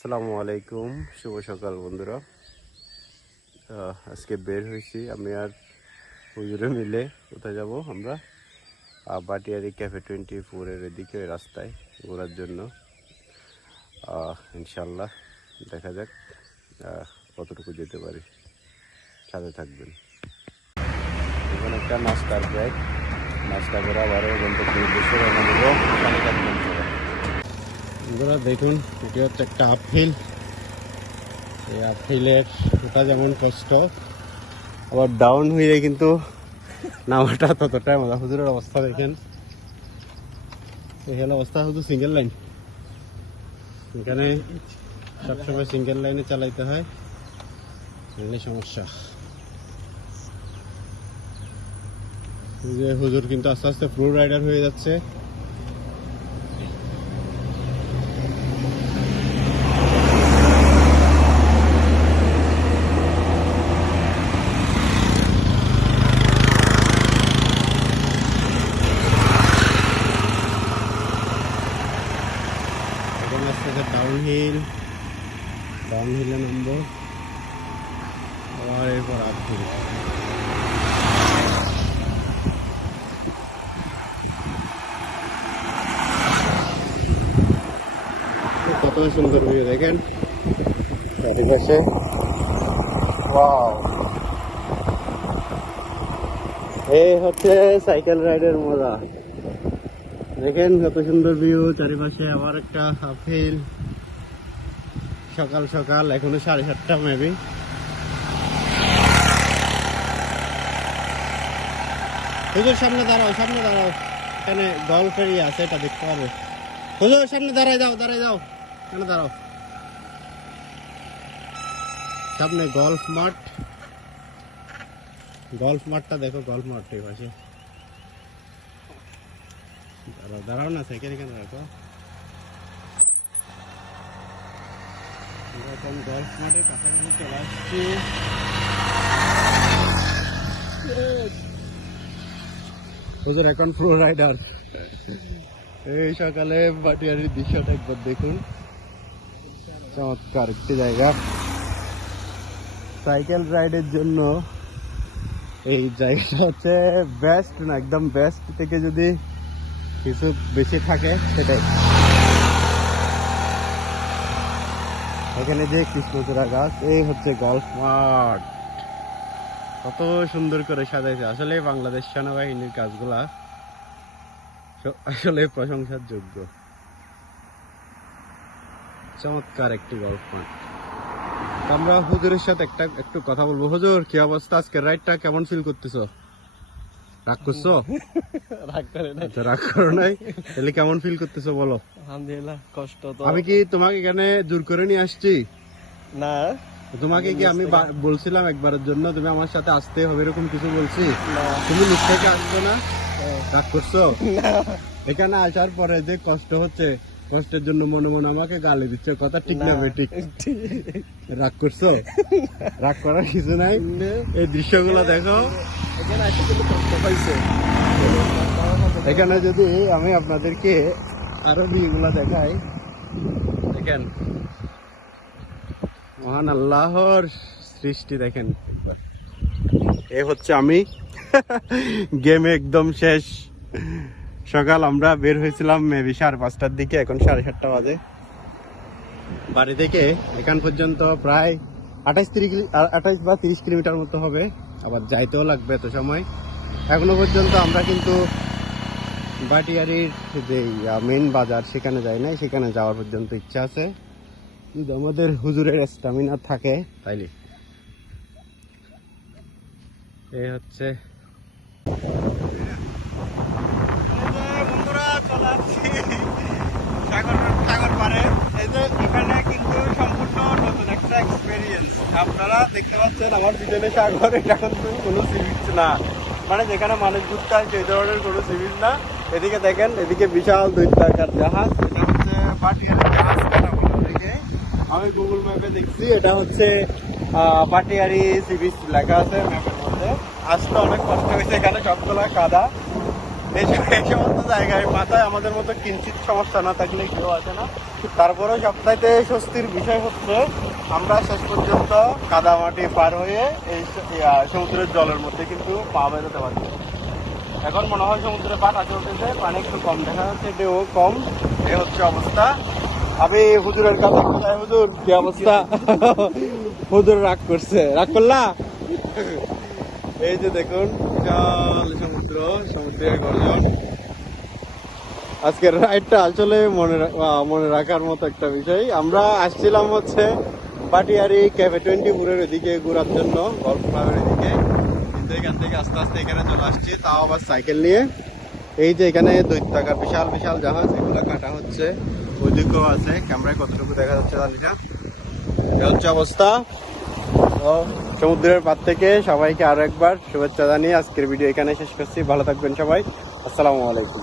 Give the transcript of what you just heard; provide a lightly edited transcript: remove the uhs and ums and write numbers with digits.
আসসালামু আলাইকুম, শুভ সকাল বন্ধুরা। আজকে বের হয়েছি আমি আর হুজুরে মিলে। কোথায় যাব আমরা? বাটিয়ারি ক্যাফে 24-এর এদিকে রাস্তায় ঘোরার জন্য। ইনশাল্লাহ দেখা যাক কতটুকু যেতে পারি, সাথে থাকবেন। এখানে একটা নাস্তার ব্রেক, নাস্তা করে আবারও গন্তব্য উদ্দেশ্যে রওনা দেবো। সাথে থাকবেন সবাই। বন্ধুরা দেখুন, এটি হচ্ছে একটা আপহিল। এই আপহিলের ওটা যেমন কষ্ট, আবার ডাউন হয়ে কিন্তু নামাটা ততটাই মজা। হুজুরের অবস্থা দেখেন, এখানে অবস্থা শুধু সিঙ্গেল লাইন। এখানে সবসময় সিঙ্গেল লাইনে চালাইতে হয়, এই সমস্যা। হুজুর কিন্তু আস্তে আস্তে প্রো রাইডার হয়ে যাচ্ছে। ডাউনহিলে নামবো, আবার এরপর আপহিল। কত সুন্দর ভিউ দেখেন চারিপাশে। এই হচ্ছে সাইকেল রাইডের মজা। দেখেন কত সুন্দর ভিউ চারিপাশে। আবার একটা আপহিল, সকাল সকাল, এখনো 7:30 মেবি। হুজুর সামনে দাঁড়াও, সামনে দাঁড়াও, এখানে গল্ফ এরিয়া আছে, এটা দেখতে পারবে। হুজুর সামনে দাঁড়াই যাও, দাঁড়াই যাও, এখানে দাঁড়াও। সামনে গল্ফ মাঠ, গল্ফ মাঠটা দেখো, গল্ফ মাঠটা এই পাশে। দাঁড়াও দাঁড়াও না, সাইকেল এখানে রাখো। এখন গল্ফ মাঠে কাছাকাছি চলে আসছি। হুজুর এখন প্রো রাইডার। এই সকালে বাটিয়ারির দৃশ্যটা একবার দেখুন, চমৎকার একটি জায়গা সাইকেল রাইডের জন্য। এই জায়গাটা হচ্ছে বেস্ট, না একদম বেস্ট থেকে যদি কিছু বেশি থাকে সেটাই। এখানে যে কৃষ্ণচূড়া গাছ, এই হচ্ছে গল্ফ মাঠ। কত সুন্দর করে সাজাইছে। আসলে বাংলাদেশ সেনাবাহিনীর কাজগুলা আসলে প্রশংসার যোগ্য। চমৎকার একটি গল্ফ মাঠ। আমরা হুজুরের সাথে একটু কথা বলবো। হুজুর, কি অবস্থা? আজকের রাইডটা কেমন ফিল করতেছো? রাগ করছো? রাগ করো নাই? তাহলে কেমন ফিল করতেছো বলো? আলহামদুলিল্লাহ, কষ্ট তো। আমি কি তোমাকে এখানে জোর করে নিয়ে আসছি? না। তোমাকে কি আমি বলছিলাম একবারের জন্য তুমি আমার সাথে আসতে হবে এরকম কিছু বলছি? তুমি নিজ থেকে আসছো না? রাগ করছো? এখানে আসার পরে যে কষ্ট হচ্ছে, কষ্টের জন্য মনে মনে আমাকে গালি দিচ্ছে, কথা ঠিক না বেঠিক? রাগ করছো? রাগ করার কিছু নাই। এই দৃশ্যগুলো দেখো। এখানে যদি আমি আপনাদেরকে আরো বিয়েগুলা দেখাই, দেখেন মহান আল্লাহর সৃষ্টি দেখেন। এ হচ্ছে আমি। গেমে একদম শেষ। সকাল আমরা বের হয়েছিলাম মেবি 5:30টার দিকে, এখন 7:30 বাজে। বাড়ি থেকে এখান পর্যন্ত প্রায় 28 বা 30 কিলোমিটার মতো হবে। আবার যাইতেও লাগবে এত সময়। এখনো পর্যন্ত আমরা কিন্তু বাটিয়ারির যে মেইন বাজার সেখানে যাই নাই। সেখানে যাওয়ার পর্যন্ত ইচ্ছা আছে, যদি আমাদের হুজুরের স্ট্যামিনা থাকে তাইলে। এই হচ্ছে বন্ধুরা, চলে আসছি সাগর পাড়ে। এই যে এখানে কিন্তু সম্পূর্ণ নতুন একটা এক্সপেরিয়েন্স। আপনারা দেখতে পাচ্ছেন আমার পিছনে সাগর, এটা কিন্তু কোনো সি বিচ না, মানে যেখানে মানুষ ঘুরতে হয় সেই ধরনের কোনো সি বিচ না। এদিকে দেখেন, এদিকে বিশাল দৈত্যাকার জাহাজ, এটা হচ্ছে বাটিয়ারি জাহাজ কাটা বলে দেখে। আমি গুগল ম্যাপে দেখছি এটা হচ্ছে বাটিয়ারি সি বিচ লেখা আছে ম্যাপের মধ্যে। আসলে অনেক কষ্ট হয়েছে, এখানে সবগুলা কাদা। এই সমস্ত জায়গায় মাথায় আমাদের মতো কিঞ্চিত সমস্যা না থাকলে কেউ আছে না। তারপরেও সবচাইতে স্বস্তির বিষয় হচ্ছে আমরা শেষ পর্যন্ত কাদামাটি পার হয়ে এই সমুদ্রের জলের মধ্যে কিন্তু পা বেরোতে পারছি। এখন মনে হয় সমুদ্রে বাতাসে উঠেছে, পানি একটু কম দেখা যাচ্ছে, এটাও কম। এই হচ্ছে অবস্থা। আমি হুজুরের কাছে কোথায়, হুজুর কি অবস্থা? হুজুর রাগ করছে, রাগ করলা? এই যে দেখুন বিশাল সমুদ্র, সমুদ্রের গর্জন। আজকের রাইডটা আসলে মনে রাখার মতো একটা বিষয়। আমরা আসছিলাম হচ্ছে পাটিয়ারি ক্যাফে 24-এর ওদিকে ঘোরার জন্য, গল্ফ ক্লাবের এদিকে, কিন্তু এখান থেকে আস্তে আস্তে এখানে চলে আসছি, তাও আবার সাইকেল নিয়ে। এই যে এখানে দৈত্যাকার বিশাল বিশাল জাহাজ, এগুলো কাটা হচ্ছে, ওইদিকেও আছে, ক্যামেরায় কতটুকু দেখা যাচ্ছে জানি না। এই হচ্ছে অবস্থা। তো সমুদ্রের পাড় থেকে সবাইকে আরো একবার শুভেচ্ছা জানিয়ে আজকের ভিডিও এখানে শেষ করছি। ভালো থাকবেন সবাই, আসসালামু আলাইকুম।